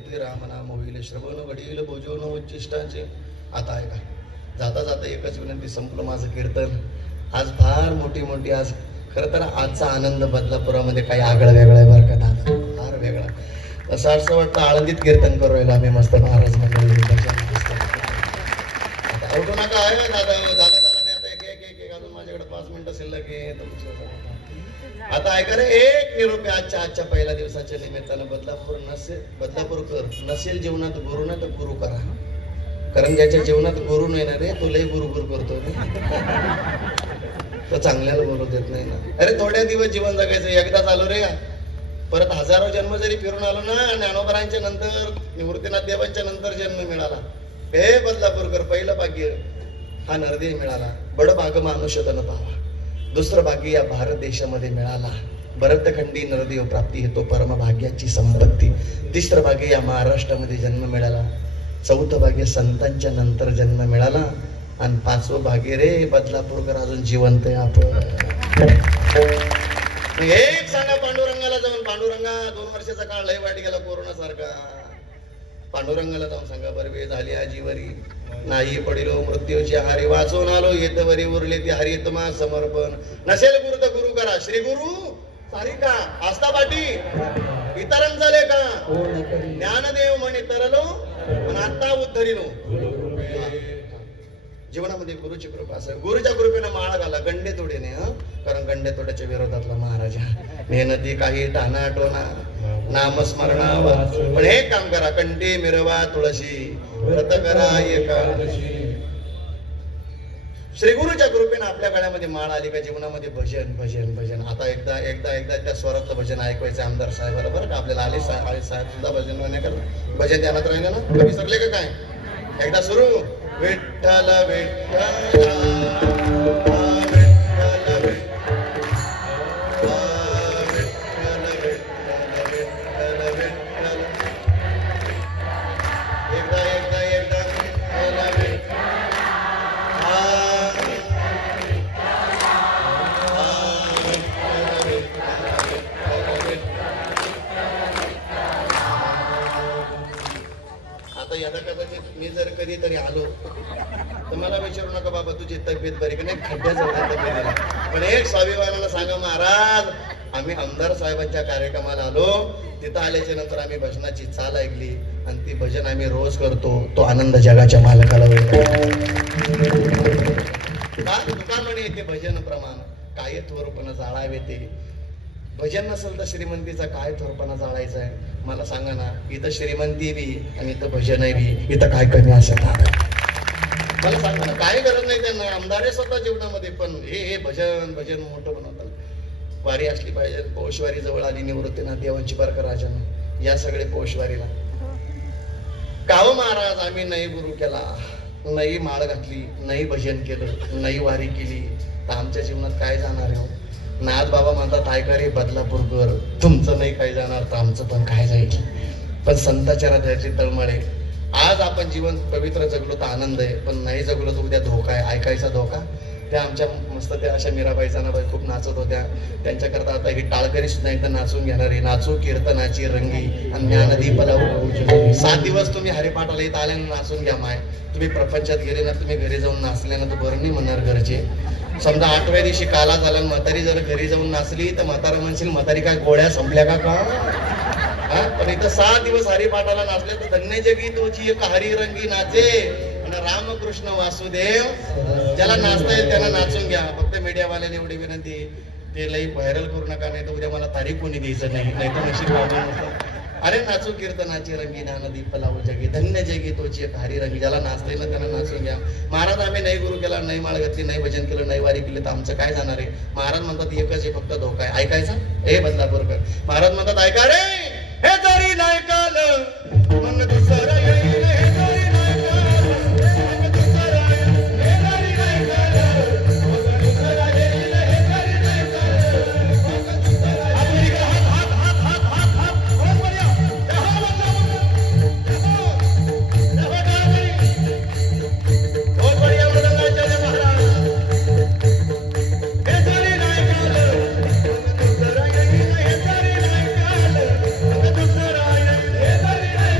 येते राम नाम होईल श्रवण घडील भोजन उच्चिष्टाचे. आता ऐका, जाता जाता एकच विनंती, संपलं माझं कीर्तन. आज फार मोठी मोठी, आज खरं तर आजचा आनंद बदलापुरामध्ये काही आगळं वेगळं आहे बरं का दादा, फार वेगळा. असं असं वाटतं आळंदीत कीर्तन करू राहिलो आम्ही मस्त महाराज मंडळी. उठू नका आहे दादा, झालं नाही आता एक अजून माझ्याकडे 5 मिनिटं शिल्लक आहे. आता ऐका रे, एक निरोप आजच्या पहिल्या दिवसाच्या निमित्तानं बदलापूरकर नसेल जीवनात गुरु ना तर गुरु करा. कारण ज्याच्या जीवनात गुरु नाही ना रे, तो लय गुरु करतो रे, तो चांगल्याला बोलू देत नाही ना. अरे थोड्या दिवस जीवन जगायचं, एकदा चालू रे, परत हजारो जन्म जरी फिरून आलो ना, ज्ञानोबरांच्या नंतर निवृत्तीनाथ देवांच्या नंतर जन्म मिळाला. हे बदलापूरकर पहिलं भाग्य हा नरदेह मिळाला. बड भाग मानुष्यतन पावा. दुसरं भाग्य या भारत देशामध्ये मिळाला. भरतखंडी नरदेव प्राप्ती हे तो परम भाग्याची संपत्ती. तिसरं भाग्य या महाराष्ट्रामध्ये जन्म मिळाला. चौथं भाग्य संतांच्या नंतर जन्म मिळाला. आणि 5वं भाग्य रे बदलापूरकर अजून जिवंत आहे आपण. एक सांगा पांडुरंगाला जाऊन, पांडुरंगा 2 वर्षाचा काळ लय वाईट गेला कोरोना सारखा. पांडुरंगाला जाऊन सांगा, बरवे झाली आजीवरी, नाही पडिलो मृत्यूची हारी, वाचून आलो येतवरी उरले ती हरी तुम्हा समर्पण. नसेल गुरु तर गुरु करा. श्री गुरु सारी का आस्था पाठी इतरांचा लेखा, ज्ञानदेव म्हणे तरलो पण आता उद्धरिलो. जीवनामध्ये गुरुची कृपा असेल, गुरुच्या कृपेनं माळा घाला, गंडे तोडीने. कारण गंडे तोड्याच्या विरोधातला महाराजा. मेहनती काही टाना टोना नामस्मरणावा, पण हे काम करा, कंठी मिरवा तुळशी व्रत करा एकादशी. श्री गुरुच्या कृपेनं आपल्या गळ्यामध्ये माळ आली का जीवनामध्ये भजन भजन भजन. आता एकदा एकदा एकदा त्या स्वरातलं भजन ऐकवायचं आमदार साहेबाला बरं का. आपल्याला आले साहेब सुद्धा भजन नाही करत, भजन ध्यानात राहिलं ना, विसरले का काय. एकदा सुरू, विठ्ठल विठ्ठल मी जर कधीतरी आलो तर मला विचारू नका बाबा तुझी तब्येत बरी का नाही, खड्ड्याजवळ तब्येत. पण एक स्वाभिमानानं सांगा, महाराज आम्ही आमदार साहेबांच्या कार्यक्रमाला आलो, तिथं आल्याच्या नंतर आम्ही भजनाची चाल ऐकली आणि ती भजन आम्ही रोज करतो. तो आनंद जगाच्या मालकाला दुकान म्हणे येते भजन प्रमाण काय थोरपणा जाळावे ते. भजन नसेल तर श्रीमंतीचा काय थोरपणा जाळायचा आहे. मला सांगा ना, इथं श्रीमंती बी आणि इथं भजन बी, इथं काय कमी असेल मला सांगा ना. काय गरज नाही त्यांना, आमदार आहे स्वतः जीवनामध्ये, पण हे भजन भजन मोठं बनवतात. वारी असली पाहिजे. पौषवारी जवळ आली निवृत्तीनाथ देवांची बरकर राजानं, या सगळे पौषवारीला. काव महाराज आम्ही नाही गुरु केला, नाही माळ घातली, नाही भजन केलं, नाही वारी केली तर आमच्या जीवनात काय जाणार आहे. नाथ बाबा म्हणतात ऐका रे बदलापूरकर, तुमचं नाही काय जाणार तर आमचं पण काय जाईल. पण संताच्या हृदयाची तळमळे. आज आपण जीवन पवित्र जगलो तर आनंद आहे, पण नाही जगलो तर उद्या धोका आहे. ऐकायचा धोका. त्या आमच्या मस्त त्या अशा मीराबाईचा ना खूप नाचत होत्या, त्यांच्याकरता आता ही टाळकरी सुद्धा एकदा नाचून घेणार आहे. नाचू कीर्तनाची रंगी आणि ज्ञानदीप लावू. 7 दिवस तुम्ही हरिपाठाला इथं आल्यानं नाचून घ्या. माय तुम्ही प्रपंचात गेले ना, तुम्ही घरी जाऊन नाचल्यानं तर बरं नाही म्हणणार घरचे. समजा 8व्या दिवशी काला झाला, म्हातारी जर घरी जाऊन नाचली तर म्हातारा म्हणशील म्हातारी काय गोळ्या संपल्या का. पण इथं 7 दिवस हरिपाठाला नाचले तर धन्य जगी तोची एक हरिरंगी नाचे. आणि रामकृष्ण वासुदेव ज्याला नाचता येईल त्यांना नाचून घ्या. फक्त मीडियावाल्याने एवढी विनंती, ते लई व्हायरल करू नका, नाही तर उद्या मला तारीख कोणी द्यायचं नाही, नाही तर नशीब. अरे नाचू कीर्तनाची रंगी ज्ञानदीप लावू जगी, धन्य जगी तोची एक हरिरंगी. ज्याला नाचता येईल त्यांना नाचून घ्या. महाराज आम्ही नाही गुरु केला, नाही माळ घातली, नाही भजन केलं, नाही वारी केली तर आमचं काय जाणार आहे. महाराज म्हणतात एकच आहे फक्त धोका आहे. ऐकायचा हे बदलापूरकर. महाराज म्हणतात ऐका रे, हे जरी नाही काल मन दुसरं येईल, हे जरी नाही काल मन दुसरं येईल, हे जरी नाही काल मन दुसरं येईल, हे जरी नाही काल मन दुसरं येईल. हात हात हात हात हात कोण बऱ्या बहुत बढ़िया मृदंगाचार्य महाराज. हे जरी नाही काल मन दुसरं येईल, हे जरी नाही काल मन दुसरं येईल, हे जरी नाही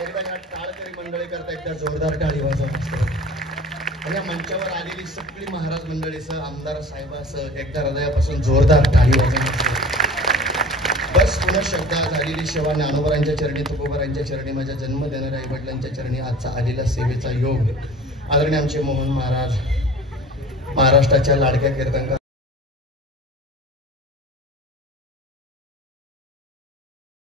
एकदा या टाळकरी मंडळी करता एकदा जोरदार टाळी वाजवा मस्त. आणि या मंचावर आलेली सगळी महाराज मंडळीसह आमदार साहेबासह एकदा हृदयापासून जोरदार टाळी वाजवा मस्त. बस पुन्हा शब्दा झालेली सेवा ज्ञानोबरांच्या चरणी, तुकोबरांच्या चरणी, माझ्या जन्म देणाऱ्या आई वडिलांच्या चरणी आजचा आलेला सेवेचा योग आदरणीय आमचे मोहन महाराज, महाराष्ट्राच्या लाडक्या कीर्तनकार